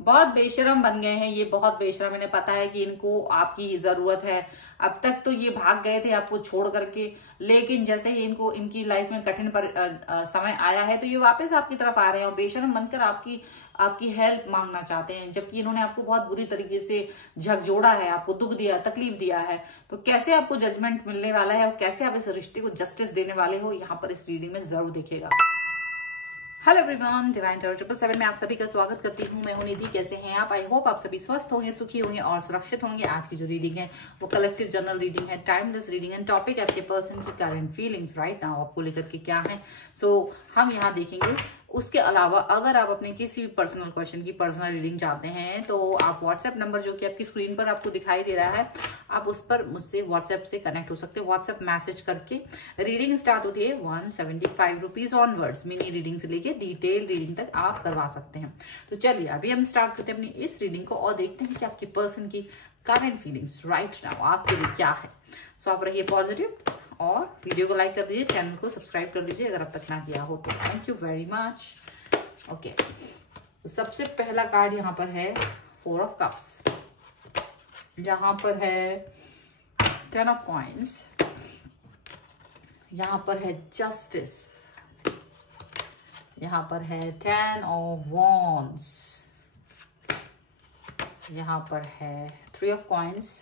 बहुत बेशरम बन गए हैं ये, बहुत बेशरम। इन्हें पता है कि इनको आपकी जरूरत है। अब तक तो ये भाग गए थे आपको छोड़ करके, लेकिन जैसे ही इनको इनकी लाइफ में कठिन समय आया है तो ये वापस आपकी तरफ आ रहे हैं और बेशरम बनकर आपकी आपकी हेल्प मांगना चाहते हैं, जबकि इन्होंने आपको बहुत बुरी तरीके से झकझोड़ा है, आपको दुख दिया, तकलीफ दिया है। तो कैसे आपको जजमेंट मिलने वाला है और कैसे आप इस रिश्ते को जस्टिस देने वाले हो, यहाँ पर इस रीडिंग में जरूर दिखेगा। हेलो एवरीवन, डिवाइन टैरो 777 में आप सभी का स्वागत करती हूँ। मैं हूं निधि। कैसे हैं आप? आई होप आप सभी स्वस्थ होंगे, सुखी होंगे और सुरक्षित होंगे। आज की जो रीडिंग है वो कलेक्टिव जनरल रीडिंग है, टाइमलेस रीडिंग एंड टॉपिक आपके पर्सन की करंट फीलिंग्स राइट नाउ आपको लेकर के क्या है। सो हम यहाँ देखेंगे। उसके अलावा अगर आप अपने किसी भी पर्सनल क्वेश्चन की पर्सनल रीडिंग चाहते हैं तो आप व्हाट्सएप नंबर जो कि आपकी स्क्रीन पर आपको दिखाई दे रहा है, आप उस पर मुझसे व्हाट्सएप से कनेक्ट हो सकते हैं। व्हाट्सएप मैसेज करके रीडिंग स्टार्ट होती है 175 रुपीज ऑनवर्ड्स। मिनी रीडिंग से लेके डिटेल रीडिंग तक आप करवा सकते हैं। तो चलिए अभी हम स्टार्ट करते हैं अपनी इस रीडिंग को और देखते हैं कि आपकी पर्सन की करंट फीलिंग्स राइट नाउ आपके लिए क्या है। सो आप रहिए पॉजिटिव और वीडियो को लाइक कर दीजिए, चैनल को सब्सक्राइब कर दीजिए अगर अब तक ना किया हो तो। Thank you very much. Okay, सबसे पहला कार्ड यहाँ पर है 4 ऑफ कप्स, यहाँ पर है 10 ऑफ कॉइन्स, यहाँ पर है जस्टिस, यहाँ पर है 10 ऑफ वॉन्ड्स, यहाँ पर है 3 ऑफ कॉइन्स,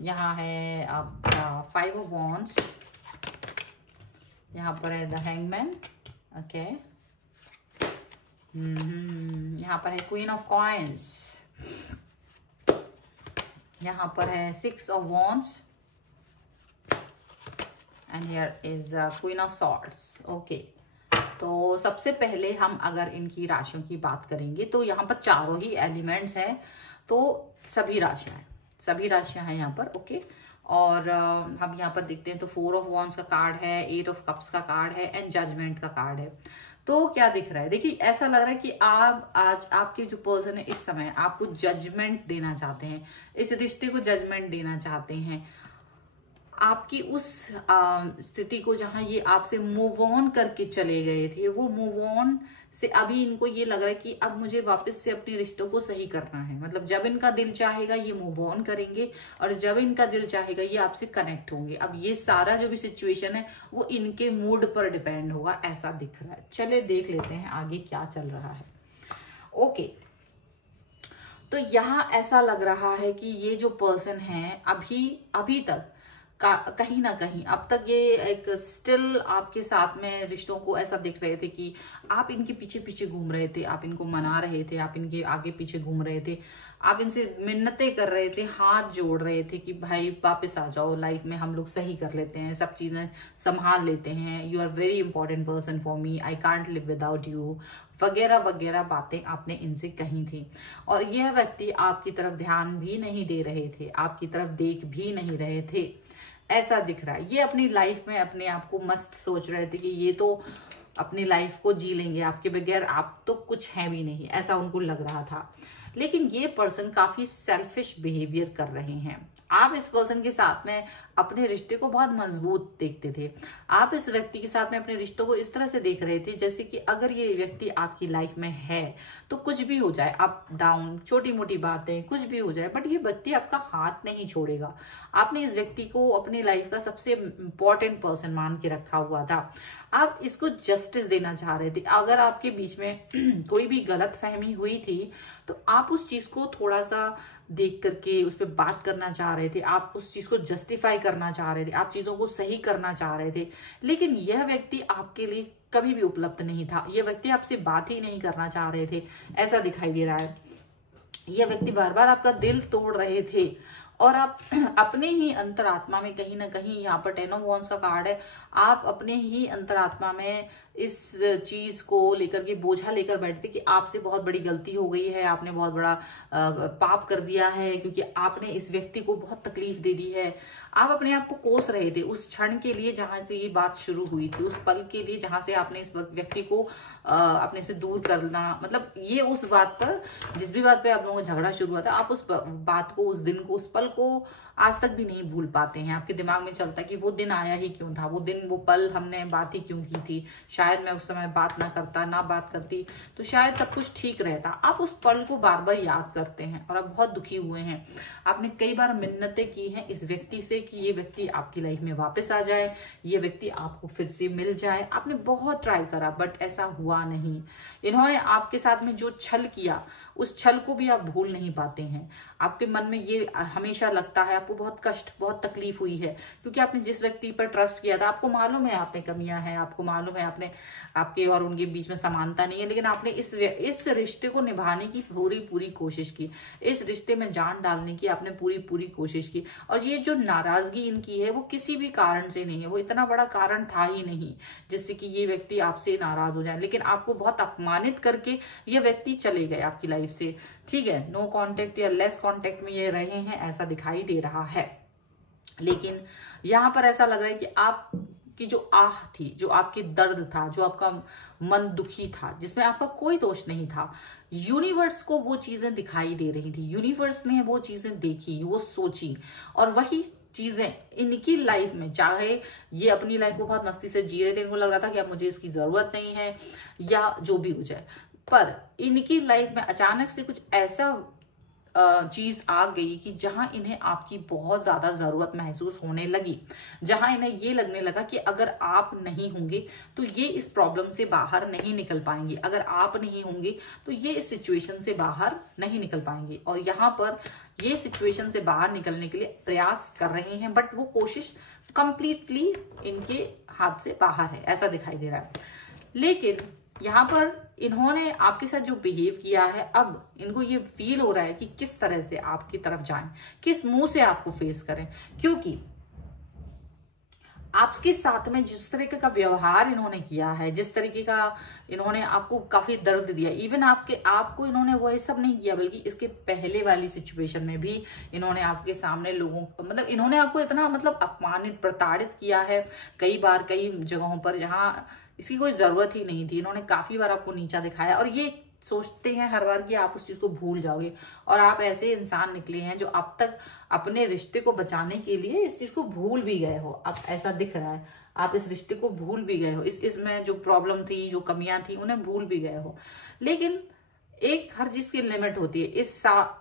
यहाँ है आपका 5 ऑफ वॉन्ड्स, यहाँ पर है द हैंगमैन। ओके, यहाँ पर है क्वीन ऑफ कॉइन्स, यहाँ पर है 6 of wands and here is queen of swords. Okay, तो सबसे पहले हम अगर इनकी राशियों की बात करेंगे तो यहाँ पर चारों ही एलिमेंट्स हैं, तो सभी राशियां हैं यहाँ पर। ओके, और हम यहाँ पर देखते हैं तो 4 ऑफ वॉन्ड्स का कार्ड है, 8 ऑफ कप्स का कार्ड है एंड जजमेंट का कार्ड है। तो क्या दिख रहा है? देखिए, ऐसा लग रहा है कि आप आज आपके जो पर्सन है इस समय आपको जजमेंट देना चाहते हैं, इस रिश्ते को जजमेंट देना चाहते हैं। आपकी उस स्थिति को जहां ये आपसे मूव ऑन करके चले गए थे, वो मूव ऑन से अभी इनको ये लग रहा है कि अब मुझे वापस से अपने रिश्तों को सही करना है। मतलब जब इनका दिल चाहेगा ये मूव ऑन करेंगे और जब इनका दिल चाहेगा ये आपसे कनेक्ट होंगे। अब ये सारा जो भी सिचुएशन है वो इनके मूड पर डिपेंड होगा, ऐसा दिख रहा है। चले देख लेते हैं आगे क्या चल रहा है। ओके, तो यहाँ ऐसा लग रहा है कि ये जो पर्सन है अभी तक कहीं ना कहीं अब तक ये एक स्टिल आपके साथ में रिश्तों को ऐसा दिख रहे थे कि आप इनके पीछे पीछे घूम रहे थे, आप इनको मना रहे थे, आप इनके आगे पीछे घूम रहे थे, आप इनसे मिन्नतें कर रहे थे, हाथ जोड़ रहे थे कि भाई वापस आ जाओ लाइफ में, हम लोग सही कर लेते हैं, सब चीजें संभाल लेते हैं, you are very important person for me, I can't live without you, वगैरह वगैरह बातें आपने इनसे कही थी। और यह व्यक्ति आपकी तरफ ध्यान भी नहीं दे रहे थे, आपकी तरफ देख भी नहीं रहे थे, ऐसा दिख रहा है। ये अपनी लाइफ में अपने आप को मस्त सोच रहे थे कि ये तो अपनी लाइफ को जी लेंगे, आपके बगैर आप तो कुछ है भी नहीं, ऐसा उनको लग रहा था। लेकिन ये पर्सन काफी सेल्फिश बिहेवियर कर रहे हैं। आप इस पर्सन के साथ में अपने रिश्ते को बहुत मजबूत देखते थे। आप इस व्यक्ति के साथ में अपने रिश्तों को इस तरह से देख रहे थे जैसे कि अगर ये व्यक्ति आपकी लाइफ में है तो कुछ भी हो जाए, अप डाउन, छोटी मोटी बातें, कुछ भी हो जाए, बट ये व्यक्ति आपका हाथ नहीं छोड़ेगा। आपने इस व्यक्ति को अपनी लाइफ का सबसे इंपॉर्टेंट पर्सन मान के रखा हुआ था। आप इसको जस्टिस देना चाह रहे थे। अगर आपके बीच में कोई भी गलत फहमी हुई थी तो आप उस चीज को थोड़ा सा देख करके उस पर बात करना चाह रहे थे, आप उस चीज को जस्टिफाई करना चाह रहे थे, आप चीजों को सही करना चाह रहे थे। लेकिन यह व्यक्ति आपके लिए कभी भी उपलब्ध नहीं था, यह व्यक्ति आपसे बात ही नहीं करना चाह रहे थे, ऐसा दिखाई दे रहा है। यह व्यक्ति बार बार आपका दिल तोड़ रहे थे और आप अपने ही अंतरात्मा में कहीं ना कहीं, यहाँ पर 10 ऑफ वॉन्ड्स का कार्ड है, आप अपने ही अंतरात्मा में इस चीज को लेकर के बोझा लेकर बैठते कि आपसे बहुत बड़ी गलती हो गई है, आपने बहुत बड़ा पाप कर दिया है, क्योंकि आपने इस व्यक्ति को बहुत तकलीफ दे दी है। आप अपने आप को कोस रहे थे उस क्षण के लिए जहां से ये बात शुरू हुई थी, उस पल के लिए जहां से आपने इस व्यक्ति को अपने से दूर करना, मतलब ये उस बात पर, जिस भी बात पे आप लोगों का झगड़ा शुरू हुआ था, आप उस बात को, उस दिन को, उस पल को आज तक भी नहीं भूल पाते हैं। आपके दिमाग में चलता है कि वो दिन आया ही क्यों था, वो दिन, वो पल हमने बात ही क्यों की थी, शायद मैं उस समय बात ना करती तो शायद सब कुछ ठीक रहता। आप उस पल को बार बार याद करते हैं और आप बहुत दुखी हुए हैं। आपने कई बार मिन्नतें की हैं इस व्यक्ति से कि ये व्यक्ति आपकी लाइफ में वापस आ जाए, ये व्यक्ति आपको फिर से मिल जाए। आपने बहुत ट्राई करा बट ऐसा हुआ नहीं। इन्होंने आपके साथ में जो छल किया, उस छल को भी आप भूल नहीं पाते हैं। आपके मन में ये हमेशा लगता है, आपको बहुत कष्ट, बहुत तकलीफ हुई है, क्योंकि आपने जिस व्यक्ति पर ट्रस्ट किया था, आपको मालूम है आप में कमियां हैं, आपको मालूम है आपके और उनके बीच में समानता नहीं है, लेकिन आपने इस रिश्ते को निभाने की पूरी कोशिश की, इस रिश्ते में जान डालने की आपने पूरी कोशिश की। और ये जो नाराजगी इनकी है वो किसी भी कारण से नहीं है, वो इतना बड़ा कारण था ही नहीं जिससे कि ये व्यक्ति आपसे नाराज हो जाए, लेकिन आपको बहुत अपमानित करके ये व्यक्ति चले गए आपकी लाइफ से। ठीक है, नो कांटेक्ट या लेस कांटेक्ट में ये रहे हैं, ऐसा दिखाई दे रहा है। लेकिन यहां पर ऐसा लग रहा है कि आपकी जो आह थी, जो आपकी दर्द था, जो आपका मन दुखी था, जिसमें आपका कोई दोष नहीं था, यूनिवर्स को वो चीजें दिखाई दे रही थी, यूनिवर्स ने वो चीजें देखी, वो सोची, और वही चीजें इनकी लाइफ में, चाहे ये अपनी लाइफ को बहुत मस्ती से जी रहे थे, इनको लग रहा था कि अब मुझे इसकी जरूरत नहीं है या जो भी हो जाए, पर इनकी लाइफ में अचानक से कुछ ऐसा चीज आ गई कि जहां इन्हें आपकी बहुत ज्यादा जरूरत महसूस होने लगी, जहां इन्हें ये लगने लगा कि अगर आप नहीं होंगे तो ये इस प्रॉब्लम से बाहर नहीं निकल पाएंगे, अगर आप नहीं होंगे तो ये इस सिचुएशन से बाहर नहीं निकल पाएंगे। और यहाँ पर ये सिचुएशन से बाहर निकलने के लिए प्रयास कर रहे हैं, बट वो कोशिश कंप्लीटली इनके हाथ से बाहर है, ऐसा दिखाई दे रहा है। लेकिन यहाँ पर इन्होंने आपके साथ जो बिहेव किया है, अब इनको ये फील हो रहा है कि किस तरह से आपकी तरफ जाएं, किस मुंह से आपको फेस करें, क्योंकि आपके साथ में जिस तरीके का व्यवहार इन्होंने किया है, जिस तरीके का इन्होंने आपको काफी दर्द दिया, इवन आपको इन्होंने वो सब नहीं किया, बल्कि इसके पहले वाली सिचुएशन में भी इन्होंने आपके सामने लोगों, मतलब इन्होंने आपको इतना अपमानित, प्रताड़ित किया है कई बार, कई जगहों पर जहां इसकी कोई जरूरत ही नहीं थी। इन्होंने काफी बार आपको नीचा दिखाया और ये सोचते हैं हर बार कि आप उस चीज को भूल जाओगे, और आप ऐसे इंसान निकले हैं जो अब तक अपने रिश्ते को बचाने के लिए इस चीज को भूल भी गए हो। अब ऐसा दिख रहा है आप इस रिश्ते को भूल भी गए हो, इसमें जो प्रॉब्लम थी, जो कमियां थी, उन्हें भूल भी गए हो। लेकिन एक हर चीज की लिमिट होती है।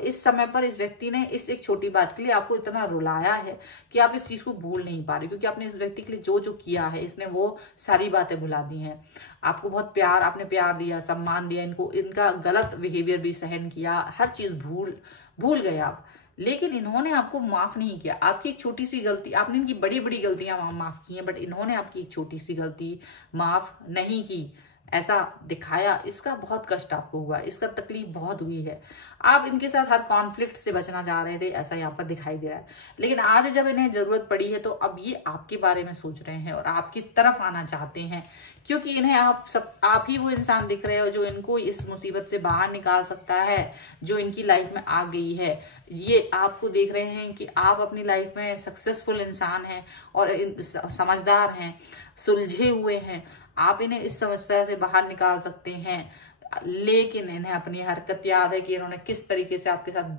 इस समय पर इस व्यक्ति ने इस एक छोटी बात के लिए आपको इतना रुलाया है कि आप इस चीज को भूल नहीं पा रहे, क्योंकि आपने इस व्यक्ति के लिए जो किया है, इसने वो सारी बातें भुला दी हैं। आपको बहुत प्यार, आपने प्यार दिया, सम्मान दिया, इनका गलत बिहेवियर भी सहन किया, हर चीज भूल गए आप। लेकिन इन्होंने आपको माफ नहीं किया। आपकी एक छोटी सी गलती, आपने इनकी बड़ी बड़ी गलतियां माफ की हैं, बट इन्होंने आपकी एक छोटी सी गलती माफ नहीं की, ऐसा दिखाया। इसका बहुत कष्ट आपको हुआ, इसका तकलीफ बहुत हुई है। आप इनके साथ हर कॉन्फ्लिक्ट से बचना चाह रहे थे, ऐसा यहाँ पर दिखाई दे रहा है। लेकिन आज जब इन्हें जरूरत पड़ी है तो अब ये आपके बारे में सोच रहे हैं और आपकी तरफ आना चाहते हैं, क्योंकि इन्हें आप ही वो इंसान दिख रहे हो जो इनको इस मुसीबत से बाहर निकाल सकता है, जो इनकी लाइफ में आ गई है। ये आपको देख रहे हैं कि आप अपनी लाइफ में सक्सेसफुल इंसान हैं और समझदार हैं, सुलझे हुए हैं, आप इन्हें इस समस्या से बाहर निकाल सकते हैं। लेकिन इन्हें अपनी हरकत याद है कि इन्होंने किस तरीके से आपके साथ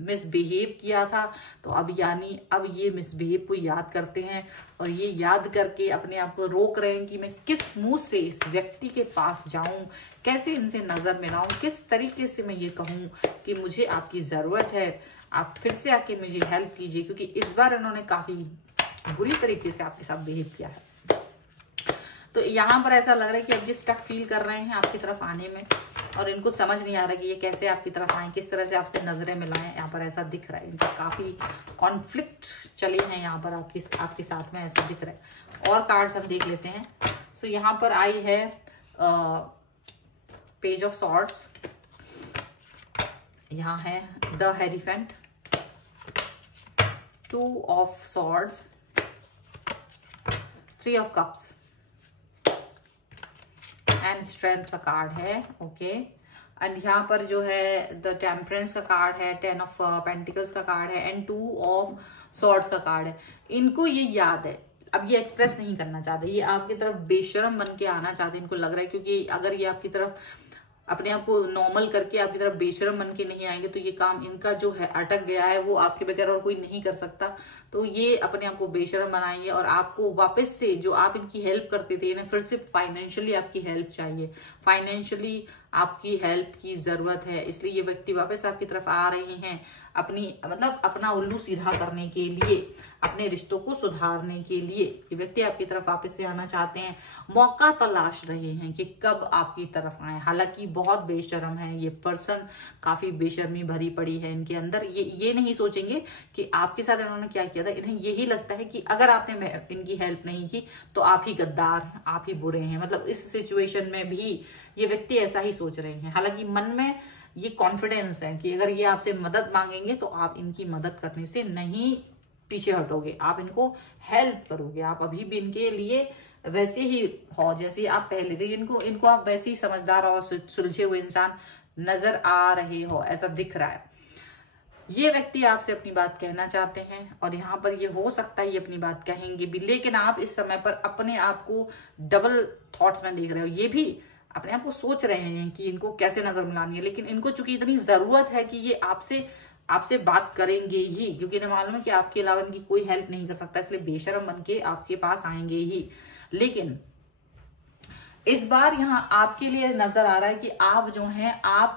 मिसबिहेव किया था, तो अब ये मिसबिहेव को याद करते हैं और ये याद करके अपने आप को रोक रहे हैं कि मैं किस मुंह से इस व्यक्ति के पास जाऊं, कैसे इनसे नजर मिलाऊं, किस तरीके से मैं ये कहूं कि मुझे आपकी जरूरत है, आप फिर से आके मुझे हेल्प कीजिए, क्योंकि इस बार इन्होंने काफी बुरी तरीके से आपके साथ बिहेव किया है। तो यहाँ पर ऐसा लग रहा है कि अब ये स्टक फील कर रहे हैं आपकी तरफ आने में, और इनको समझ नहीं आ रहा कि ये कैसे आपकी तरफ आए, किस तरह से आपसे नजरें मिलाएं। यहाँ पर ऐसा दिख रहा है इनका काफी कॉन्फ्लिक्ट चले हैं यहाँ पर आपके साथ में, ऐसा दिख रहा है। और कार्ड्स हम देख लेते हैं। सो यहाँ पर आई है पेज ऑफ सॉर्ड्स, यहाँ है the hierophant, 2 of swords, 3 of cups and strength का कार्ड है। ओके, एंड यहाँ पर जो है द टेम्परेंस का कार्ड है, 10 ऑफ पेंटिकल्स का कार्ड है, एंड 2 ऑफ सॉर्ड्स का कार्ड है। इनको ये याद है, अब ये एक्सप्रेस नहीं करना चाहते, ये आपकी तरफ बेशरम बन के आना चाहते, इनको लग रहा है, क्योंकि अगर ये आपकी तरफ अपने आप को नॉर्मल करके आपकी तरफ बेशरम बन के नहीं आएंगे तो ये काम इनका जो है अटक गया है, वो आपके बगैर और कोई नहीं कर सकता। तो ये अपने आप को बेशरम बनाएंगे और आपको वापस से जो आप इनकी हेल्प करते थे ना, फिर से फाइनेंशियली आपकी हेल्प चाहिए, फाइनेंशियली आपकी हेल्प की जरूरत है, इसलिए ये व्यक्ति वापस आपकी तरफ आ रहे हैं अपनी मतलब अपना उल्लू सीधा करने के लिए, अपने रिश्तों को सुधारने के लिए ये व्यक्ति आपकी तरफ वापस से आना चाहते हैं। मौका तलाश रहे हैं कि कब आपकी तरफ आए। हालांकि बहुत बेशर्म है ये पर्सन, काफी बेशर्मी भरी पड़ी है इनके अंदर। ये नहीं सोचेंगे कि आपके साथ इन्होंने क्या किया था, इन्हें यही लगता है कि अगर आपने इनकी हेल्प नहीं की तो आप ही गद्दार हैं, आप ही बुरे हैं। मतलब इस सिचुएशन में भी ये व्यक्ति ऐसा ही सोच रहे हैं। हालांकि मन में ये कॉन्फिडेंस है कि अगर ये आपसे मदद मांगेंगे तो आप इनकी मदद करने से नहीं पीछे हटोगे, आप इनको हेल्प करोगे। आप अभी भी इनके लिए वैसे ही हो जैसे आप पहले थे, इनको आप वैसे ही समझदार और सुलझे हुए इंसान नजर आ रहे हो, ऐसा दिख रहा है। ये व्यक्ति आपसे अपनी बात कहना चाहते हैं और यहाँ पर ये हो सकता है ये अपनी बात कहेंगे भी, लेकिन आप इस समय पर अपने आप को डबल थॉट्स में देख रहे हो। ये भी अपने आप को सोच रहे हैं कि इनको कैसे नजर मिलानी है, लेकिन इनको चूंकि इतनी जरूरत है कि ये आपसे बात करेंगे ही, क्योंकि इन्हें मालूम है कि आपके अलावा इनकी कोई हेल्प नहीं कर सकता, इसलिए बेशरम बन के आपके पास आएंगे ही। लेकिन इस बार यहाँ आपके लिए नजर आ रहा है कि आप जो हैं आप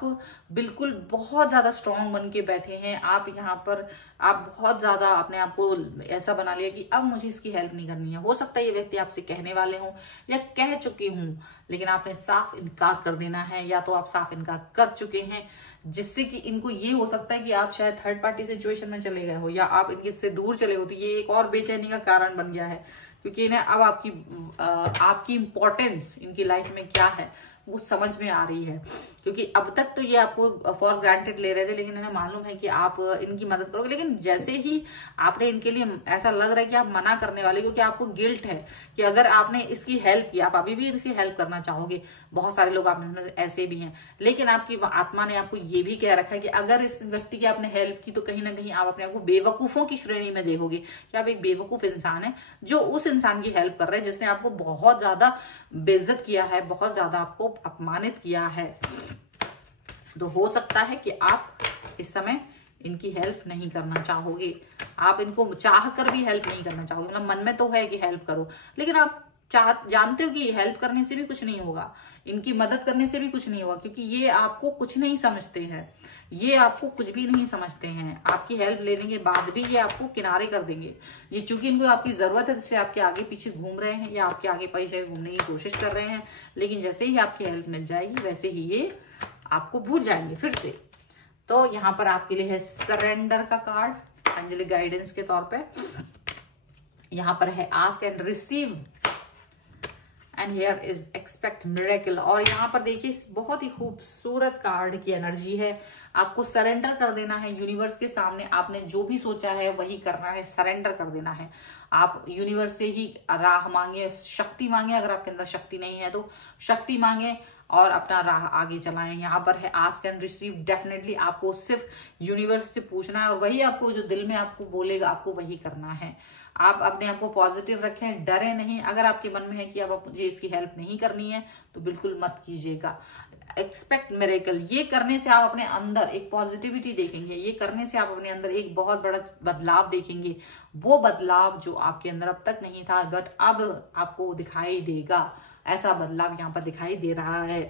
बिल्कुल बहुत ज्यादा स्ट्रांग बन के बैठे हैं। आप यहाँ पर आप बहुत ज्यादा अपने आप को ऐसा बना लिया कि अब मुझे इसकी हेल्प नहीं करनी है। हो सकता है ये व्यक्ति आपसे कहने वाले हों या कह चुके हों, लेकिन आपने साफ इनकार कर देना है, या तो आप साफ इनकार कर चुके हैं, जिससे कि इनको ये हो सकता है कि आप शायद थर्ड पार्टी सिचुएशन में चले गए हो या आप इनके से दूर चले हो। तो ये एक और बेचैनी का कारण बन गया है, क्योंकि इन्हें अब आपकी इंपॉर्टेंस इनकी लाइफ में क्या है वो समझ में आ रही है। क्योंकि अब तक तो ये आपको फॉर ग्रांटेड ले रहे थे, लेकिन इन्हें मालूम है कि आप इनकी मदद करोगे। लेकिन जैसे ही आपने इनके लिए ऐसा लग रहा है कि आप मना करने वाले, क्योंकि आपको गिल्ट है कि अगर आपने इसकी हेल्प की, आप अभी भी इसकी हेल्प करना चाहोगे। बहुत सारे लोग आप में ऐसे भी हैं, लेकिन आपकी आत्मा ने आपको ये भी कह रखा है कि अगर इस व्यक्ति की आपने हेल्प की तो कहीं ना कहीं आप अपने आप को बेवकूफों की श्रेणी में देखोगे कि आप एक बेवकूफ इंसान है जो उस इंसान की हेल्प कर रहे हैं जिसने आपको बहुत ज्यादा बेइज्जत किया है, बहुत ज्यादा आपको अपमानित किया है। तो हो सकता है कि आप इस समय इनकी हेल्प नहीं करना चाहोगे, आप इनको चाह कर भी हेल्प नहीं करना चाहोगे। मतलब मन में तो है कि हेल्प करो, लेकिन आप जानते हो कि हेल्प करने से भी कुछ नहीं होगा, इनकी मदद करने से भी कुछ नहीं होगा, क्योंकि ये आपको कुछ नहीं समझते हैं, ये आपको कुछ भी नहीं समझते हैं। आपकी हेल्प लेने के बाद भी ये आपको किनारे कर देंगे। ये चूंकि इनको आपकी जरूरत है इसलिए आपके आगे पीछे घूम रहे हैं या आपके आगे पीछे घूमने की कोशिश कर रहे हैं, लेकिन जैसे ही आपकी हेल्प मिल जाएगी वैसे ही ये आपको भूल जाएंगे फिर से। तो यहाँ पर आपके लिए है सरेंडर का कार्ड, एंजेलिक गाइडेंस के तौर पे। यहाँ पर है ask and receive and here is expect miracle. और यहाँ पर देखिए बहुत ही खूबसूरत कार्ड की एनर्जी है। आपको सरेंडर कर देना है यूनिवर्स के सामने, आपने जो भी सोचा है वही करना है, सरेंडर कर देना है। आप यूनिवर्स से ही राह मांगे, शक्ति मांगे, अगर आपके अंदर शक्ति नहीं है तो शक्ति मांगे और अपना राह आगे चलाएं। यहाँ पर है आस्क एंड रिसीव। डेफिनेटली आपको सिर्फ यूनिवर्स से पूछना है और वही आपको जो दिल में आपको बोलेगा आपको वही करना है। आप अपने आप को पॉजिटिव रखें, डरे नहीं। अगर आपके मन में है कि अब मुझे इसकी हेल्प नहीं करनी है तो बिल्कुल मत कीजिएगा। एक्सपेक्ट मिरेकल, ये करने से आप अपने अंदर एक पॉजिटिविटी देखेंगे, ये करने से आप अपने अंदर एक बहुत बड़ा बदलाव देखेंगे। वो बदलाव जो आपके अंदर अब तक नहीं था बट अब आपको दिखाई देगा, ऐसा बदलाव यहाँ पर दिखाई दे रहा है।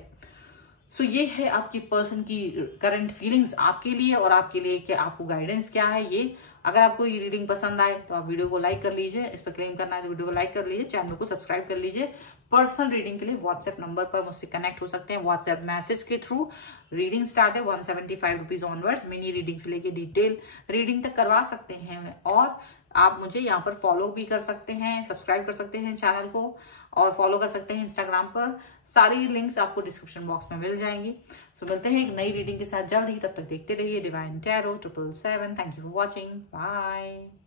सो ये है आपकी पर्सन की करंट फीलिंग्स आपके लिए और आपके लिए कि आपको गाइडेंस क्या है ये। अगर आपको ये रीडिंग पसंद आए तो आप वीडियो को लाइक कर लीजिए, इस पर क्लेम करना है तो वीडियो को लाइक कर लीजिए, चैनल को सब्सक्राइब कर लीजिए। पर्सनल रीडिंग के लिए व्हाट्सएप नंबर पर मुझसे कनेक्ट हो सकते हैं, व्हाट्सएप मैसेज के थ्रू। रीडिंग स्टार्ट है 175 रुपीज ऑनवर्ड्स। मिनी रीडिंग से लेके डिटेल रीडिंग तक करवा सकते हैं और आप मुझे यहाँ पर फॉलो भी कर सकते हैं, सब्सक्राइब कर सकते हैं चैनल को और फॉलो कर सकते हैं इंस्टाग्राम पर। सारी लिंक्स आपको डिस्क्रिप्शन बॉक्स में मिल जाएंगी। सो मिलते हैं एक नई रीडिंग के साथ जल्द ही, तब तक देखते रहिए Divine Tarot 777। Thank you for watching, bye.